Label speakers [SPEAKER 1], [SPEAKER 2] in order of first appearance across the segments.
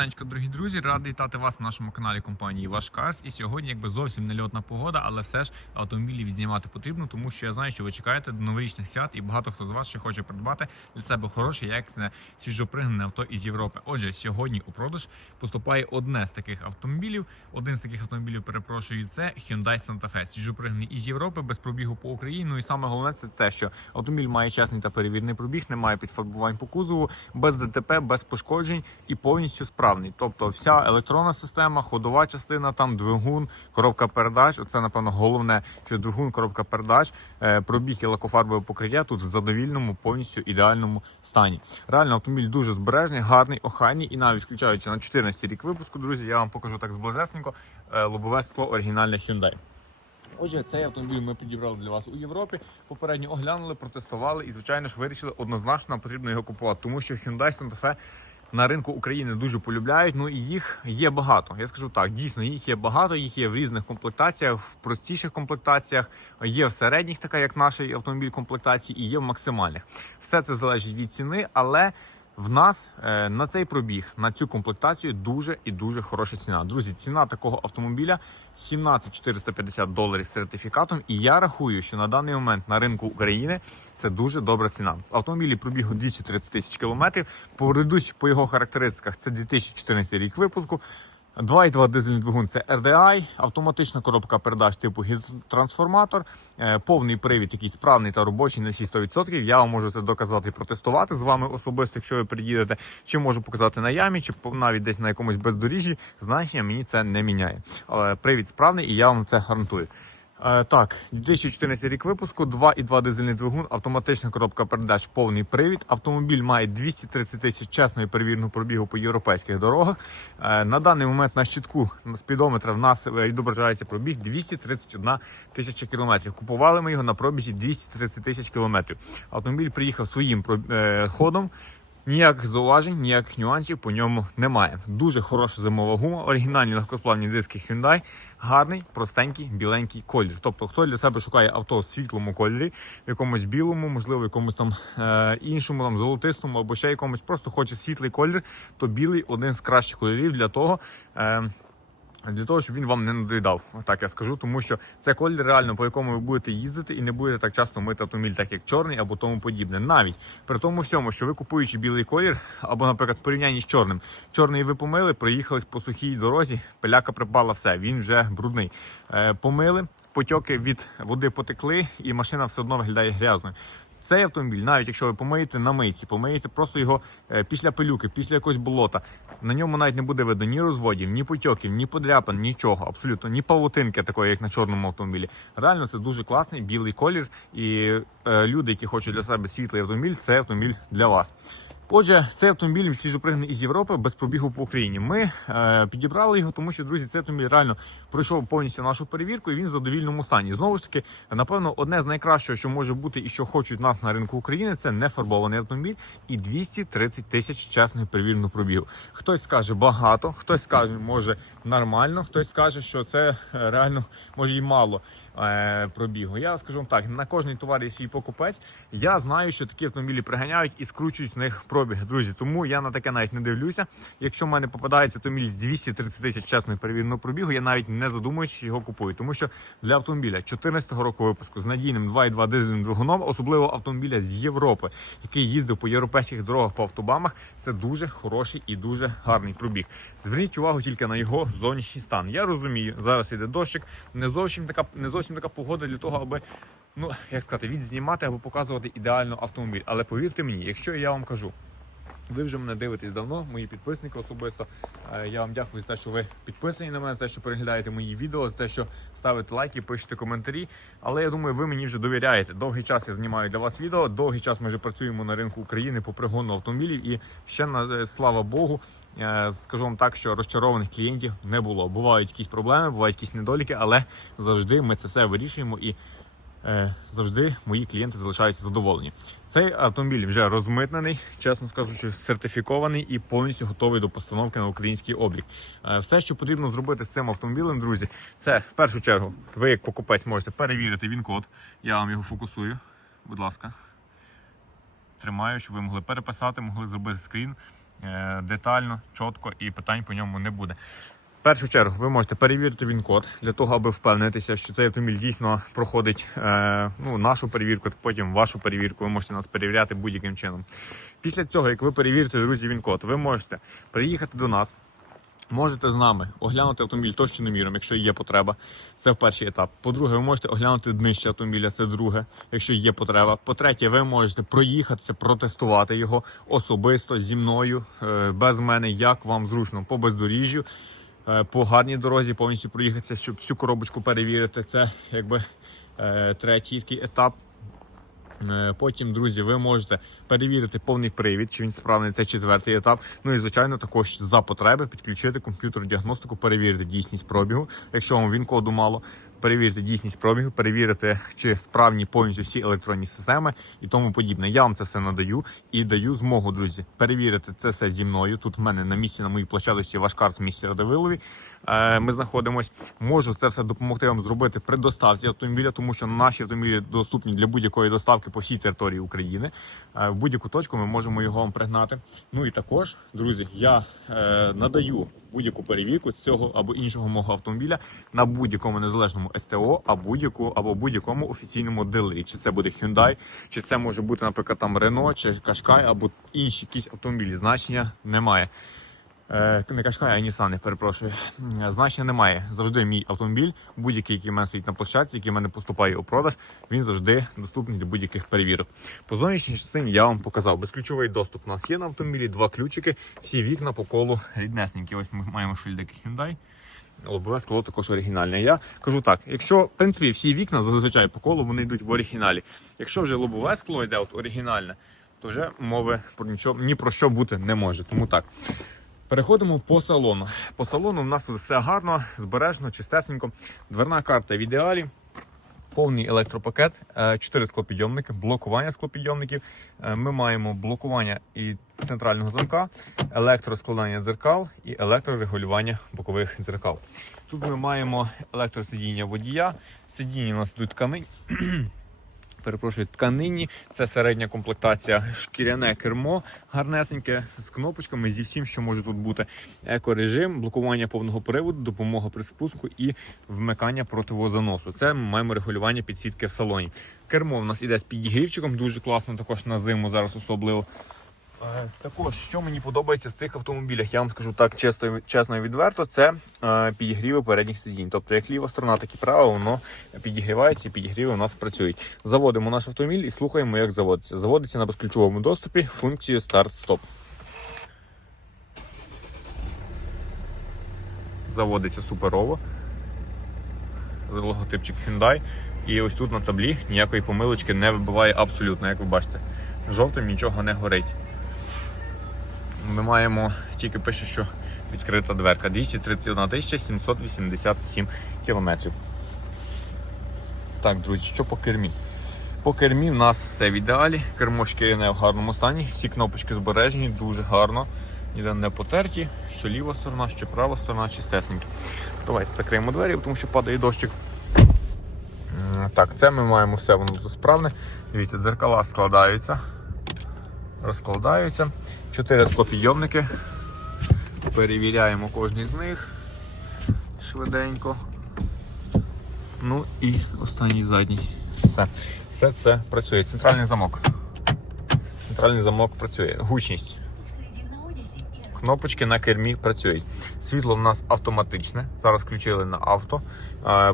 [SPEAKER 1] вітанечко, дорогі друзі. Радий вітати вас на нашому каналі компанії Ваш Карс. І сьогодні, якби зовсім не льотна погода, але все ж автомобілі відзнімати потрібно, тому що я знаю, що ви чекаєте до новорічних свят, і багато хто з вас ще хоче придбати для себе хороше, якісне свіжопригнане авто із Європи. Отже, сьогодні у продаж поступає одне з таких автомобілів. Один з таких автомобілів, перепрошую, це Hyundai Santa Fe. Свіжопригнаний із Європи без пробігу по Україні. Ну і саме головне це те, що автомобіль має чесний та перевірний пробіг, немає підфарбувань по кузову, без ДТП, без пошкоджень і повністю справний. Тобто, вся електронна система, ходова частина, там двигун, коробка передач. Оце напевно головне, що двигун, коробка передач, е, пробіг і лакофарбове покриття тут в задовільному, повністю ідеальному стані. Реально автомобіль дуже збережний, гарний, охайний і навіть включаючи на 14 рік випуску, друзі, я вам покажу так зблизесенько е, лобове скло оригінальне Hyundai. Отже, цей автомобіль ми підібрали для вас у Європі. Попередньо оглянули, протестували і, звичайно ж, вирішили однозначно потрібно його купувати, тому що Hyundai Santa Fe на ринку України дуже полюбляють. Ну і їх є багато. Я скажу так, дійсно їх є багато. Їх є в різних комплектаціях, в простіших комплектаціях, є в середніх, така як наш автомобіль комплектації, і є в максимальних. Все це залежить від ціни, але. В нас е, на цей пробіг, на цю комплектацію дуже і дуже хороша ціна. Друзі, ціна такого автомобіля 17 450 доларів з сертифікатом. І я рахую, що на даний момент на ринку України це дуже добра ціна. Автомобілі пробігу 230 тисяч кілометрів. Пройдусь по його характеристиках. Це 2014 рік випуску. 2,2 дизельний двигун це RDI, автоматична коробка передач типу гідротрансформатор, е, повний привід, який справний та робочий на всі 100%. Я вам можу це доказати і протестувати з вами особисто, якщо ви приїдете, чи можу показати на ямі, чи навіть десь на якомусь бездоріжжі. Значення мені це не міняє. Але привід справний і я вам це гарантую. Е, Так, 2014 рік випуску, 2,2 дизельний двигун, автоматична коробка передач, повний привід. Автомобіль має 230 тисяч чесної перевіреного пробігу по європейських дорогах. Е, На даний момент на щитку спідометра в нас е, відображається пробіг 231 тисяча кілометрів. Купували ми його на пробізі 230 тисяч кілометрів. Автомобіль приїхав своїм ходом. Ніяких зауважень, ніяких нюансів по ньому немає. Дуже хороша зимова гума, оригінальні легкосплавні диски Hyundai, гарний, простенький, біленький колір. Тобто, хто для себе шукає авто в світлому кольорі, в якомусь білому, можливо, якомусь там е, іншому, там золотистому або ще якомусь, просто хоче світлий колір, то білий один з кращих кольорів для того. Е, для того, щоб він вам не надоїдав, так я скажу, тому що це колір реально, по якому ви будете їздити і не будете так часто мити автомобіль, так як чорний або тому подібне. Навіть при тому всьому, що ви купуючи білий колір, або, наприклад, в порівнянні з чорним, чорний ви помили, проїхались по сухій дорозі, пиляка припала, все, він вже брудний. Е, помили, потьоки від води потекли, і машина все одно виглядає грязною. Цей автомобіль, навіть якщо ви помиєте на мийці, помиєте просто його е, після пилюки, після якогось болота, на ньому навіть не буде видно ні розводів, ні потьоків, ні подряпин, нічого, абсолютно, ні павутинки такої, як на чорному автомобілі. Реально, це дуже класний білий колір, і е, люди, які хочуть для себе світлий автомобіль, це автомобіль для вас. Отже, цей автомобіль всі свіжопригнаний із Європи без пробігу по Україні. Ми е, підібрали його, тому що друзі, цей автомобіль реально пройшов повністю нашу перевірку, і він в задовільному стані. Знову ж таки, напевно, одне з найкращого, що може бути і що хочуть нас на ринку України, це нефарбований автомобіль і 230 тисяч чесних перевіреного пробігу. Хтось скаже багато, хтось скаже, може нормально, хтось скаже, що це е, реально може і мало пробігу. Я скажу вам так: на кожний товар є свій покупець. Я знаю, що такі автомобілі приганяють і скручують в них пробіг. Друзі, тому я на таке навіть не дивлюся. Якщо в мене попадається автомобіль з 230 тисяч чесної перевіреного пробігу, я навіть не задумуючи його купую. Тому що для автомобіля 2014 року випуску з надійним 2,2 дизельним двигуном, особливо автомобіля з Європи, який їздив по європейських дорогах по автобамах, це дуже хороший і дуже гарний пробіг. Зверніть увагу тільки на його зовнішній стан. Я розумію, зараз іде дощик, не зовсім така, не зовсім така погода для того, аби ну як сказати, відзнімати або показувати ідеально автомобіль. Але повірте мені, якщо я вам кажу. Ви вже мене дивитесь давно, мої підписники особисто. Е, Я вам дякую за те, що ви підписані на мене, за те, що переглядаєте мої відео, за те, що ставите лайки, пишете коментарі. Але я думаю, ви мені вже довіряєте. Довгий час я знімаю для вас відео. Довгий час ми вже працюємо на ринку України по пригону автомобілів. І ще на слава Богу, е, скажу вам так, що розчарованих клієнтів не було. Бувають якісь проблеми, бувають якісь недоліки, але завжди ми це все вирішуємо і. Е, завжди мої клієнти залишаються задоволені. Цей автомобіль вже розмитнений, чесно скажучи, сертифікований і повністю готовий до постановки на український облік. Е, Все, що потрібно зробити з цим автомобілем, друзі, це в першу чергу ви, як покупець, можете перевірити він-код. Я вам його фокусую. Будь ласка, тримаю, щоб ви могли переписати, могли зробити скрін. е, детально, чітко і питань по ньому не буде. В першу чергу ви можете перевірити він-код для того, аби впевнитися, що цей автомобіль дійсно проходить е, ну, нашу перевірку, потім вашу перевірку. Ви можете нас перевіряти будь-яким чином. Після цього, як ви перевірите, друзі, він-код, ви можете приїхати до нас. Можете з нами оглянути автомобіль точно міром, якщо є потреба. Це в перший етап. По-друге, ви можете оглянути днище автомобіля, це друге, якщо є потреба. По-третє, ви можете проїхатися, протестувати його особисто зі мною, е, без мене, як вам зручно, по бездоріжжю, по гарній дорозі, повністю проїхатися, щоб всю коробочку перевірити. Це якби е, третій такий етап. Е, Потім, друзі, ви можете перевірити повний привід, чи він справний. Це четвертий етап. Ну і звичайно, також за потреби підключити комп'ютерну діагностику, перевірити дійсність пробігу. Якщо вам він коду мало, перевірити дійсність пробігу, перевірити, чи справні повністю всі електронні системи і тому подібне. Я вам це все надаю і даю змогу, друзі, перевірити це все зі мною. Тут в мене на місці на моїй площадочці ваш карс в місті Радивилові. Е, Ми знаходимось. Можу це все допомогти вам зробити при доставці автомобіля, тому що наші автомобілі доступні для будь-якої доставки по всій території України. Е, В будь-яку точку ми можемо його вам пригнати. Ну і також, друзі, я е, надаю будь-яку перевірку цього або іншого мого автомобіля на будь-якому незалежному СТО, а будь-яку або будь-якому офіційному дилері. Чи це буде Hyundai, чи це може бути, наприклад, там Renault, чи Qashqai, або інші якісь автомобілі. Значення немає. Е, Не Qashqai, а Nissan, перепрошую. Значення немає. Завжди мій автомобіль, будь-який, який в мене стоїть на площадці, який в мене поступає у продаж, він завжди доступний для будь-яких перевірок. По зовнішній частині я вам показав. Безключовий доступ у нас є на автомобілі, два ключики, всі вікна по колу ріднесенькі. Ось ми маємо шильдики Hyundai. Лобове скло також оригінальне. Я кажу так: якщо в принципі всі вікна зазвичай по колу вони йдуть в оригіналі. Якщо вже лобове скло йде от оригінальне, то вже мови про нічого ні про що бути не може. Тому так. Переходимо по салону. По салону в нас все гарно, збережно, чистесенько. Дверна карта в ідеалі. Повний електропакет, 4 склопідйомники, блокування склопідйомників. Е, Ми маємо блокування і центрального замка, електроскладання дзеркал і електрорегулювання бокових дзеркал. Тут ми маємо електросидіння водія. Сидіння у нас тут ткани. Перепрошую, тканині. Це середня комплектація, шкіряне кермо, гарнесеньке з кнопочками, зі всім, що може тут бути. Екорежим, блокування повного приводу, допомога при спуску і вмикання противозаносу. Це ми маємо регулювання підсітки в салоні. Кермо в нас іде з підігрівчиком, дуже класно, також на зиму зараз особливо. Е, Також, що мені подобається в цих автомобілях, я вам скажу так чесно, чесно і відверто, це е, підігріви передніх сидінь. Тобто, як ліва сторона, так і права, воно підігрівається і підігріви у нас працюють. Заводимо наш автомобіль і слухаємо, як заводиться. Заводиться на безключовому доступі функцією старт-стоп. Заводиться суперово. Логотипчик Hyundai. І ось тут на таблі ніякої помилочки не вибиває абсолютно, як ви бачите. Жовтим нічого не горить. Ми маємо тільки пише, що відкрита дверка 231 787 кілометрів. Так, друзі, що по кермі? По кермі в нас все в ідеалі, кермо шкіряне в гарному стані, всі кнопочки збережені, дуже гарно. Ніде не потерті, що ліва сторона, що права сторона, чистесенькі. Давайте закриємо двері, тому що падає дощик. Так, це ми маємо все, воно тут справне. Дивіться, дзеркала складаються, розкладаються. Чотири склопідйомники. Перевіряємо кожний з них швиденько. Ну і останній задній. Все. Все це працює. Центральний замок. Центральний замок працює. Гучність. Кнопочки на кермі працюють. Світло в нас автоматичне. Зараз включили на авто.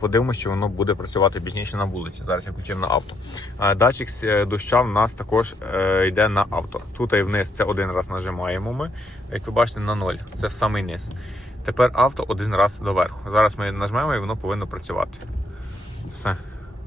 [SPEAKER 1] Подивимося, що воно буде працювати пізніше на вулиці. Зараз я включив на авто. Датчик е, доща в нас також е, йде на авто. Тут і вниз це один раз нажимаємо ми. Як ви бачите, на ноль. Це самий низ. Тепер авто один раз доверху. Зараз ми нажмемо і воно повинно працювати. Все.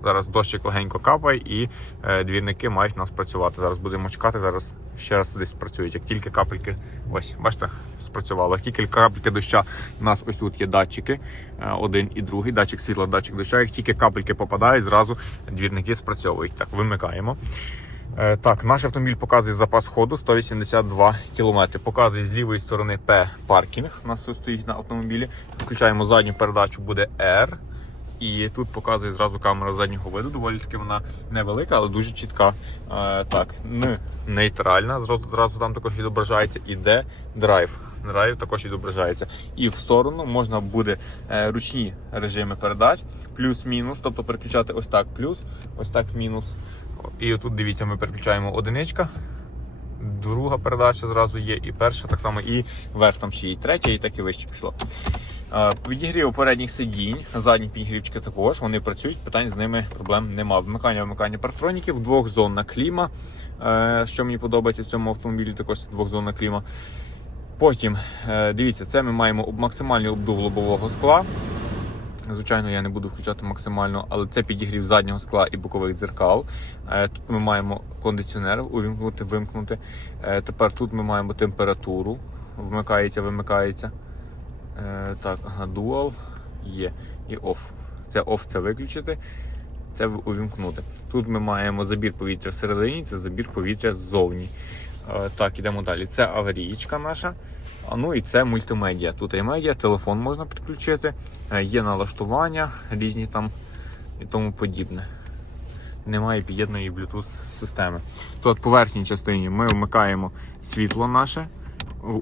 [SPEAKER 1] Зараз дощик легенько капає і е, двірники мають нас працювати. Зараз будемо чекати, зараз ще раз десь працюють. Як тільки капельки, ось, бачите, спрацювало. Як тільки капельки доща, у нас ось тут є датчики, е, один і другий, датчик світла, датчик доща. Як тільки капельки попадають, зразу двірники спрацьовують. Так, вимикаємо. Е, Так, наш автомобіль показує запас ходу 182 км. Показує з лівої сторони П паркінг. У нас тут стоїть на автомобілі. Включаємо задню передачу, буде R. І тут показує зразу камера заднього виду. Доволі таки вона невелика, але дуже чітка. Так, Н нейтральна. Зразу, зразу там також відображається. І Д драйв. Драйв також відображається. І в сторону можна буде е, ручні режими передач, плюс-мінус, тобто переключати ось так плюс, ось так мінус. І тут дивіться, ми переключаємо одиничка. Друга передача зразу є, і перша так само, і вверх там ще і третя, і так і вище пішло. Е, Підігрів передніх сидінь, задні підігрівчики також, вони працюють, питань з ними проблем нема. Вмикання вмикання парктроніків, двохзонна кліма, е, що мені подобається в цьому автомобілі, також двохзонна кліма. Потім, е, дивіться, це ми маємо максимальний обдув лобового скла. Звичайно, я не буду включати максимально, але це підігрів заднього скла і бокових дзеркал. Е, Тут ми маємо кондиціонер увімкнути, вимкнути. Е, Тепер тут ми маємо температуру. Вмикається, вимикається. Е, Так, ага, дуал є і off. Це off це виключити, це увімкнути. Тут ми маємо забір повітря всередині, це забір повітря ззовні. Е, Так, ідемо далі. Це аварієчка наша. А ну і це мультимедіа. Тут є медіа, телефон можна підключити, е, є налаштування різні там і тому подібне. Немає під'єднаної Bluetooth системи. Тут по верхній частині ми вмикаємо світло наше,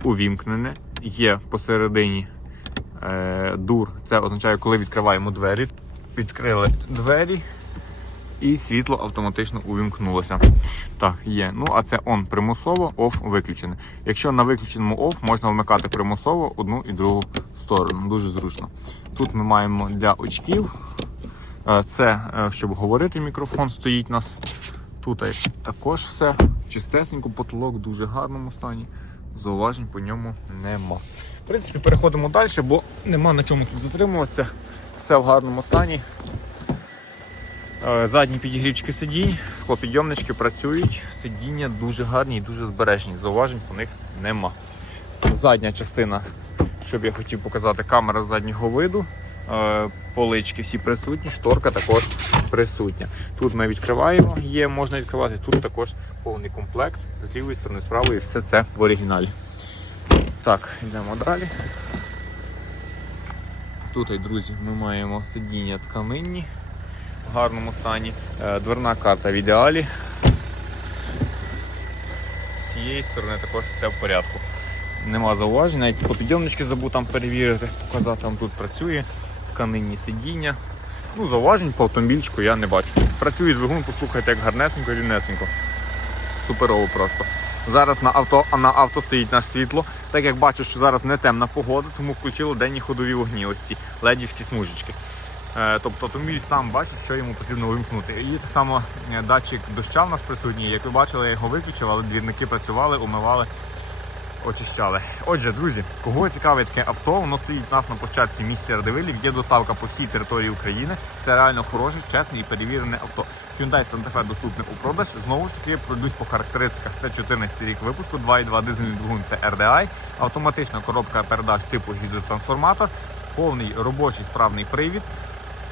[SPEAKER 1] увімкнене. Є посередині дур. Це означає, коли відкриваємо двері. Відкрили двері і світло автоматично увімкнулося. Так, є. Ну, а це on примусово, off виключене. Якщо на виключеному off, можна вмикати примусово одну і другу сторону. Дуже зручно. Тут ми маємо для очків. Е, Це е, щоб говорити, мікрофон стоїть у нас. Тут е, також все чистесенько, потолок в дуже гарному стані. Зауважень по ньому нема. В принципі, переходимо далі, бо нема на чому тут затримуватися. Все в гарному стані. Е, Задні підігрівчики сидінь, склопідйомнички працюють, сидіння дуже гарні і дуже збережені. Зауважень по них нема. Задня частина, щоб я хотів показати, камера заднього виду. Е, Полички всі присутні, шторка також присутня. Тут ми відкриваємо, є, можна відкривати. Тут також повний комплект з лівої сторони, з правої, все це в оригіналі. Так, йдемо далі. Тут, друзі, ми маємо сидіння тканинні в гарному стані. Е, Дверна карта в ідеалі. З цієї сторони також все в порядку. Нема зауважень, навіть по підйомнички забув там перевірити, показати вам тут працює. Тканинні сидіння. Ну, зауважень по автомобільчику я не бачу. Працює двигун, послухайте, як гарнесенько рівнесенько. Суперово просто. Зараз на авто, на авто стоїть наше світло. Так як бачу, що зараз не темна погода, тому включило денні ходові вогні, ось ці ледівські смужечки. Е, Тобто автомобіль сам бачить, що йому потрібно вимкнути. І так само е, датчик доща в нас присутній. Як ви бачили, я його виключив, але двірники працювали, умивали, очищали. Отже, друзі, кого цікавить таке авто, воно стоїть у нас на площадці місця Радивилів. Є доставка по всій території України. Це реально хороше, чесне і перевірене авто. Hyundai Santa Fe доступне у продаж. Знову ж таки, пройдусь по характеристиках. Це 14 рік випуску, 2.2 дизельний двигун, це RDI, автоматична коробка передач типу гідротрансформатор, повний робочий справний привід.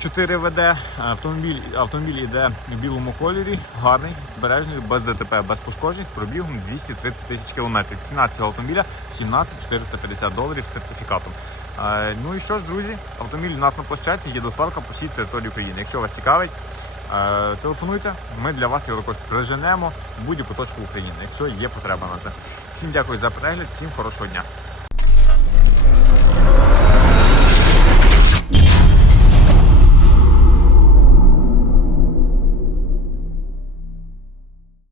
[SPEAKER 1] 4 ВД. Автомобіль, автомобіль йде в білому кольорі, гарний, збережений, без ДТП, без пошкоджень, з пробігом 230 тисяч кілометрів. Ціна цього автомобіля 17 450 доларів з сертифікатом. Е, Ну і що ж, друзі, автомобіль у нас на площадці, є доставка по всій території України. Якщо вас цікавить, е, телефонуйте, ми для вас його також приженемо в будь-яку точку України, якщо є потреба на це. Всім дякую за перегляд, всім хорошого дня.